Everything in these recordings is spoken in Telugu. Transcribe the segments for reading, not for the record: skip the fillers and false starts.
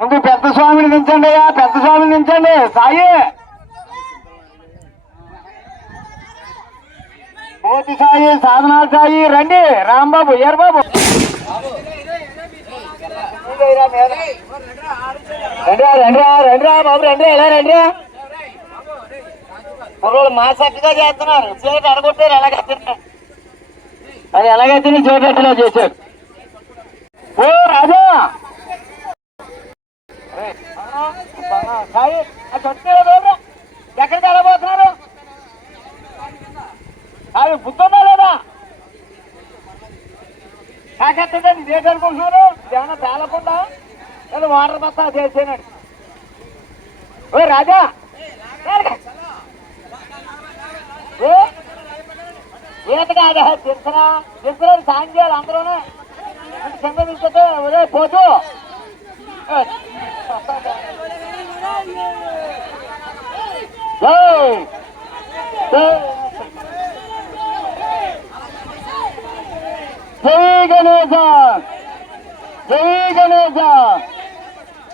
ముందు పెద్ద స్వామిని దించండి అయ్యా, పెద్ద స్వామిని దించండి. సాయి పోతి సాయి, సాధనా సాయి రండి. రాంబాబు ఏర్బాబు రండిరా బాబు రండి. ఎలా రండిరా కుర్రోళ్ళు మా చక్కగా చేస్తున్నారు. చీట అడగొట్టారు ఎలాగైతే అది ఎలాగైతే చీటలా చేశారు. ఓ రాజా సాయి ఎక్కడికి వెళ్ళబోతున్నారు? అది బుద్ధుందా లేదా? కాకెత్తదండి ఇదేంటి అనుకుంటున్నారు? ఏమన్నా తేలకుండా లేదా వాటర్ బస్తా చేసేనండి. ఓ రాజా ఈత కాదా దించరా దించరాని సాయం చేయాలి అందరూనే. కింద దించితే ఒరే పోతూ జై గణేశ, జై గణేశ,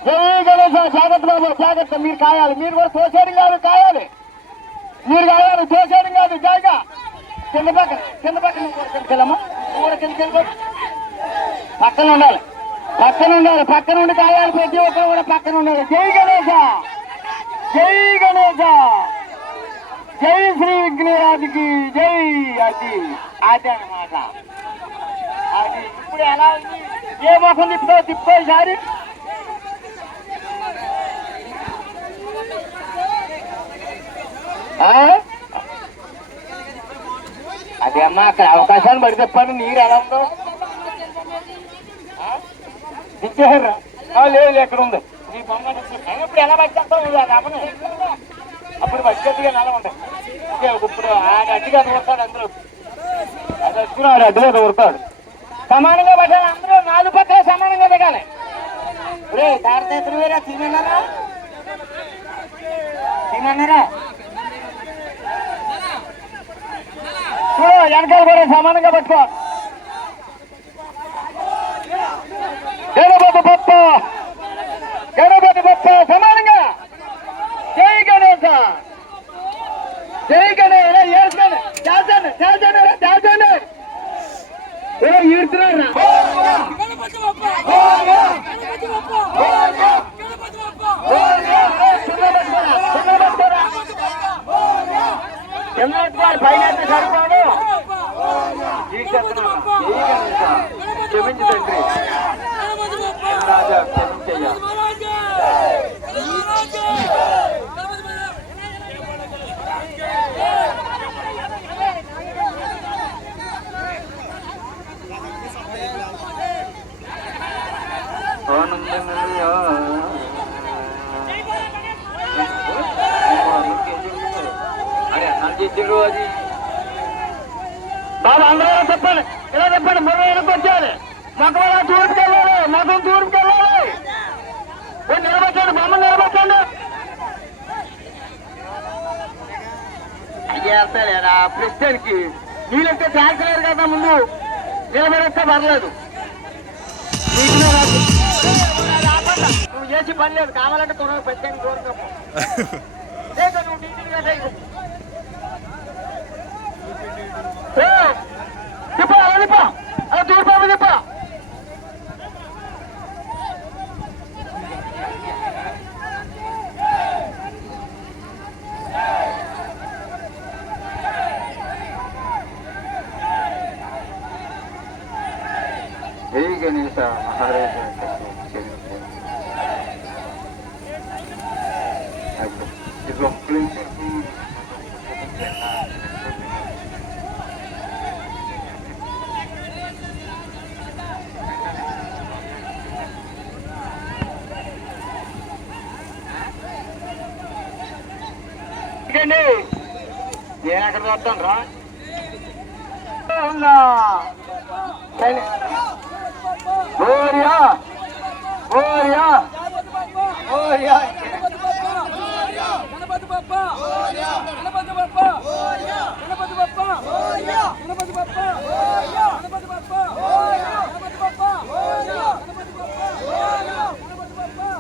జై గణేశ. జాగ్రత్త బాబు జాగ్రత్త. మీరు కాయాలి, మీరు కూడా తోసేయడం కాదు, కాయాలి. మీరు కాయాలి, తోసేయడం కాదు. జాగా కింద పక్కన కిందకెళ్ళమ్మా. కూడా కిందకెళ్ళి పక్కన ఉండాలి, పక్కన ఉండాలి, పక్కన ఉండి కాయాలి. ప్రతి ఒక్కరు కూడా పక్కన ఉండాలి. జై గణేశ, జై గణేశ, జై శ్రీ విఘ్నరాజుకి జై. అది అది అన్నమాట. అది ఇప్పుడు ఎలా ఉంది? ఏ మొఖం తిప్పేసారి అదే అమ్మా. అక్కడ అవకాశాలు పడి చెప్పాను. నీరు ఎలా ఉందో దిచ్చేసారా? లేదు ఎక్కడ ఉంది నీ బొమ్మ. ఇప్పుడు ఎలా పడిచేస్తావు? అప్పుడు పచ్చిగా నెల ఉంటాయి. ఇప్పుడు ఆడ అడ్డుగా దూరుతాడు. అందరూ అది వచ్చుకుని ఆడు అడ్డుగా దూరుతాడు. సమానంగా పట్టాలి అందరూ. 4 పక్కల సమానంగా దిగాలి. రే భారతదేశం వేరే తినన్నారా? చూడు వెనకాల కూడా సమానంగా పట్టుకో. గణపతి బప్ప, గణపతి బప్ప సమానంగా. జై గణేశ, జై గణేశ. ఏడ్చండి, చేర్చండి, చేర్చండి, చేర్చండి. ఈడుతున్నారా? పైన సరిపోను. క్షమించు తండ్రి రాజా, క్షమించయ్యా. అది బాబా అందరూ చెప్పండి, ఇలా చెప్పండి. మొదలు వెనక్కి వచ్చాలి. మొక్కల తూర్పుకి వెళ్ళాలి, మొఖం తూర్పుకి వెళ్ళాలి. నిలబెట్టండి, బొమ్మ నిలబెట్టండి. అయ్యా సరేనా ప్రెసిడెంట్కి నీళ్ళంటే ట్యాంక్ లేదు కదా. ముందు నిలబెడితే పర్లేదు. నువ్వు చేసి పని లేదు. కావాలంటే త్వరగా పెట్టండి. దూరం లేక నువ్వు నీటిగా తిప్ప, అలా తిప్ప, అలా తూర్పు తిప్ప. జై గణేశ మహారాజ. నేను ఎక్కడ చూస్తాను రా. ఓరియా ఓరియా ఓరియా. గణపతి బప్ప, గణపతి బప్ప, గణపతి బప్ప, గణపతి బప్ప, గణపతి బప్ప, గణపతి బప్ప, గణపతి బప్ప, గణపతి బప్ప.